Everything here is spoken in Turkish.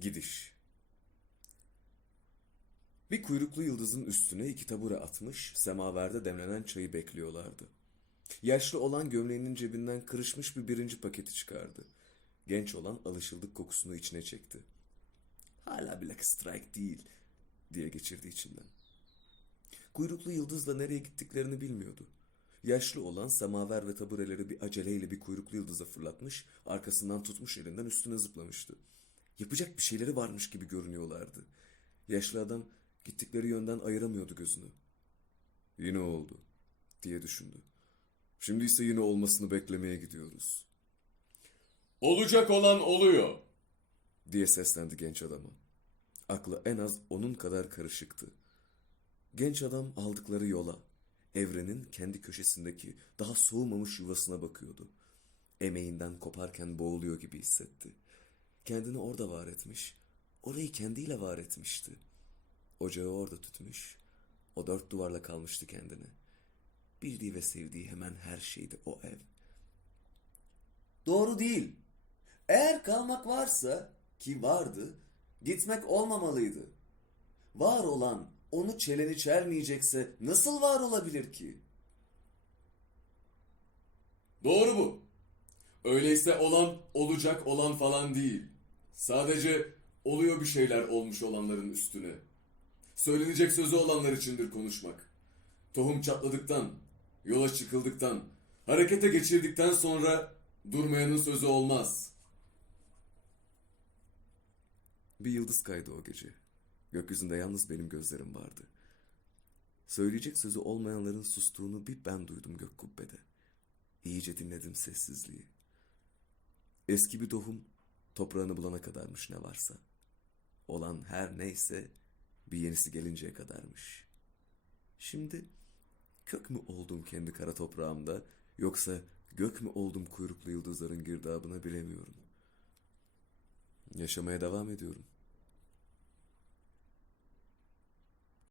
Gidiş Bir kuyruklu yıldızın üstüne iki tabure atmış, semaverde demlenen çayı bekliyorlardı. Yaşlı olan gömleğinin cebinden kırışmış bir birinci paketi çıkardı. Genç olan alışıldık kokusunu içine çekti. Hala Black Strike değil diye geçirdi içinden. Kuyruklu yıldızla nereye gittiklerini bilmiyordu. Yaşlı olan semaver ve tabureleri bir aceleyle bir kuyruklu yıldıza fırlatmış, arkasından tutmuş elinden üstüne zıplamıştı. Yapacak bir şeyleri varmış gibi görünüyorlardı. Yaşlı adam gittikleri yönden ayıramıyordu gözünü. Yine oldu diye düşündü. Şimdi ise yine olmasını beklemeye gidiyoruz. Olacak olan oluyor. diye seslendi genç adama. Aklı en az onun kadar karışıktı. Genç adam aldıkları yola, evrenin kendi köşesindeki daha soğumamış yuvasına bakıyordu. Emeğinden koparken boğuluyor gibi hissetti. Kendini orada var etmiş, orayı kendiyle var etmişti. Ocağı orada tutmuş, o dört duvarla kalmıştı kendine. Bildiği ve sevdiği hemen her şeydi o ev. Doğru değil. Eğer kalmak varsa ki vardı, gitmek olmamalıydı. Var olan onu çeleni çelmeyecekse nasıl var olabilir ki? Doğru bu. Öyleyse olan olacak olan falan değil. Sadece oluyor bir şeyler olmuş olanların üstüne. Söylenecek sözü olanlar içindir konuşmak. Tohum çatladıktan, yola çıkıldıktan, harekete geçirdikten sonra durmayanın sözü olmaz. Bir yıldız kaydı o gece. Gökyüzünde yalnız benim gözlerim vardı. Söyleyecek sözü olmayanların sustuğunu bir ben duydum gök kubbede. İyice dinledim sessizliği. Eski bir tohum toprağını bulana kadarmış ne varsa. Olan her neyse bir yenisi gelinceye kadarmış. Şimdi kök mü oldum kendi kara toprağımda yoksa gök mü oldum kuyruklu yıldızların girdabına bilemiyorum. Yaşamaya devam ediyorum.